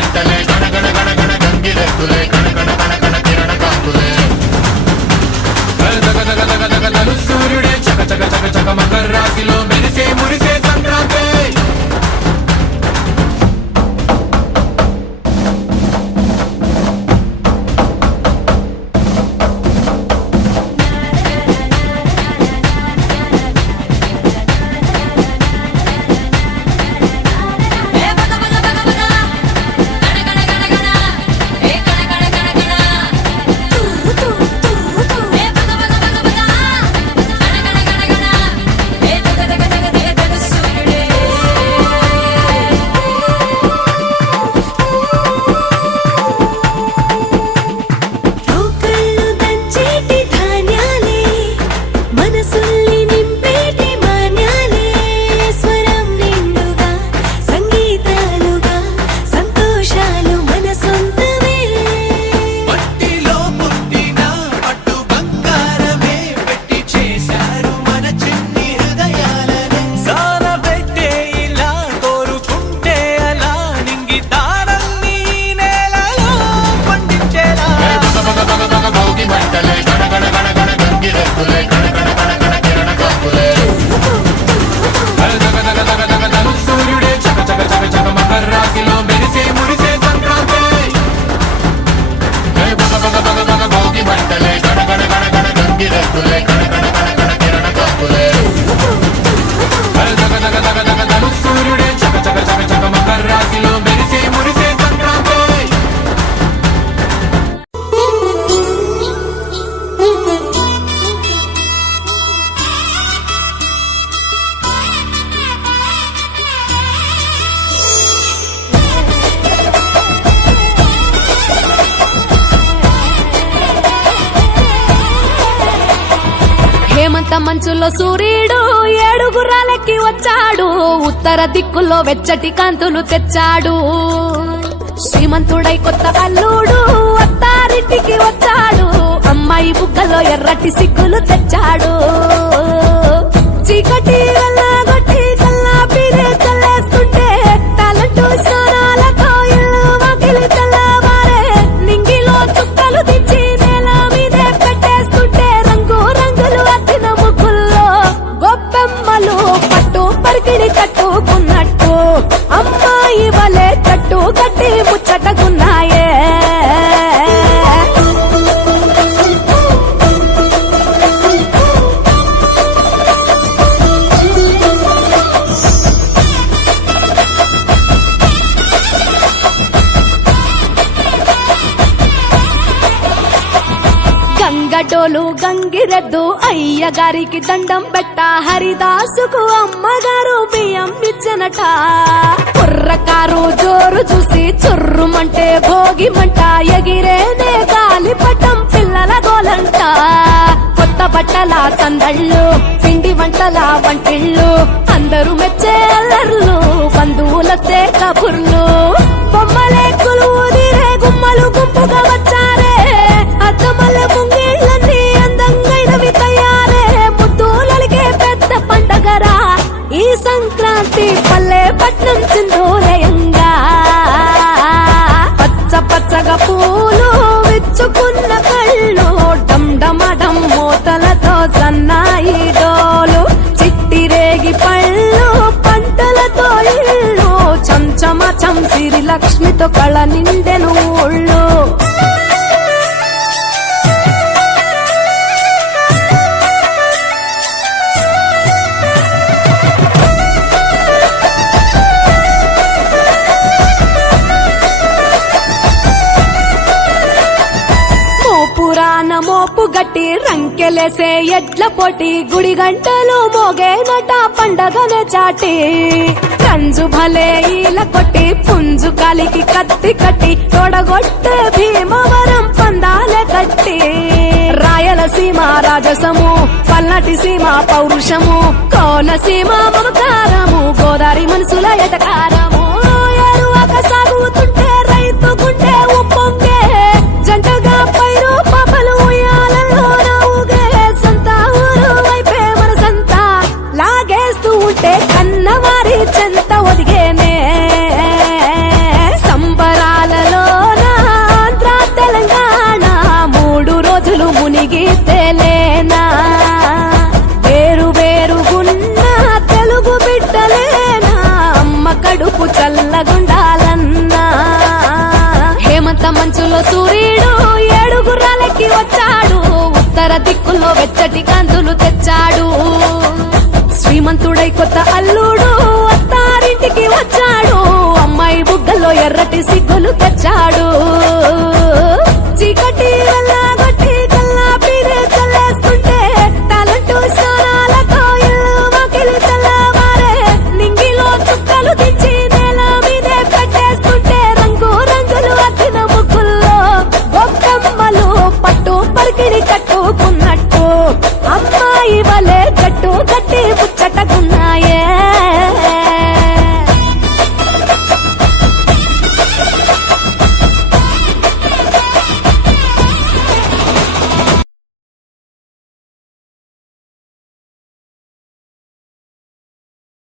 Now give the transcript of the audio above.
మంటలే గణగణ గణగణ గంగిరెద్దులే కణకణ కణకణ కిరణ కాంతులే దగ దగ దగ దగ దలు సూర్యుడే చక చక చక చక మకర రాశిలో మెరిసే మురిసే సంక్రాంతి హేమంత మంచులో సూర్యుడు ఏడుగురాలెక్కి వచ్చాడు ఉత్తర దిక్కుల్లో వెచ్చటి కాంతులు తెచ్చాడు శ్రీమంతుడై కొత్త అల్లుడు అత్తారింటికి వచ్చాడు అమ్మాయి బుగ్గలో ఎర్రటి సిగ్గులు తెచ్చాడు చీకటి వెళ్ళగొట్టి కల్లా పీరే చల్లేస్తుంటే తలటు స్నానాలతో ఇల్లు వాకిలి తెల్లవారే నింగిలో చుక్కలు దించి నేల మీదే పెట్టేస్తుంటే రంగు రంగులు అద్దిన ముగ్గుల్లో గొప్పెమ్మలు పట్టు పరికిడి కట్టుకున్నట్టు అమ్మాయి వలె కట్టు కట్టి ముచ్చటకున్నాయే గంగటోలు గంగిరెద్దు అయ్యగారికి దండం పెట్ట హరిదాసుకు అమ్మగారు బియ్యం ఇచ్చనట కుర్రకారు జోరు చూసి చుర్రుమంటే భోగిమంట ఎగిరేనే గాలిపటం పిల్లల గోలంట కొత్త బట్టల సందళ్ళు పిండి వంటల వంటిళ్ళు అందరూ మెచ్చే అల్లర్లు బంధువులస్తే కబుర్లు బొమ్మలే కొలువుదిరే గుమ్మలు గుంపుగా వచ్చారే అద్దమల్ల ముంగిళ్ళన్నీ అందంగైనవి తయారే ముద్దులలిగే పెద్ద పండగరా ఈ సంక్రాంతి పల్లె పట్నం చిందోలయంగా పచ్చ పచ్చగా పూలు విచ్చుకున్న కళ్ళు డమ్డమడం మూతలతో సన్నాయి డోలు చిట్టిరేగి పళ్ళు పంటలతో ఇళ్ళు చంచమచం సిరి లక్ష్మితో కళ నిండెను ఊళ్ళు మోపు గట్టి రంకెలేసే ఎడ్ల పోటీ గుడి గంటలు మోగేనట పండగనే చాటి రంజు భలే ఈల కొట్టి పుంజు కాలికి కత్తి కట్టి తొడగొట్టే భీమవరం పందాలే కట్టి రాయలసీమ రాజసము పల్నాటి సీమ పౌరుషము కోనసీమ మమకారము గోదావరి మనసుల ఎటకారము ఎరువక సాగుతుంటే రైతు గుండె ఉప్పొంగే జంటగా పైరు పాపలు ఉయ్యాలలో నవ్వుగే సంత ఊరు వైపే మనసంతా లాగేస్తూ ఉంటే కన్నవారి చెంత ఒదిగేనే సంబరా సూర్యుడు 7 గుర్రాలెక్కి వచ్చాడు ఉత్తర దిక్కుల్లో వెచ్చటి కాంతులు తెచ్చాడు శ్రీమంతుడై కొత్త అల్లుడు అత్తారింటికి వచ్చాడు అమ్మాయి బుగ్గల్లో ఎర్రటి సిగ్గులు తెచ్చాడు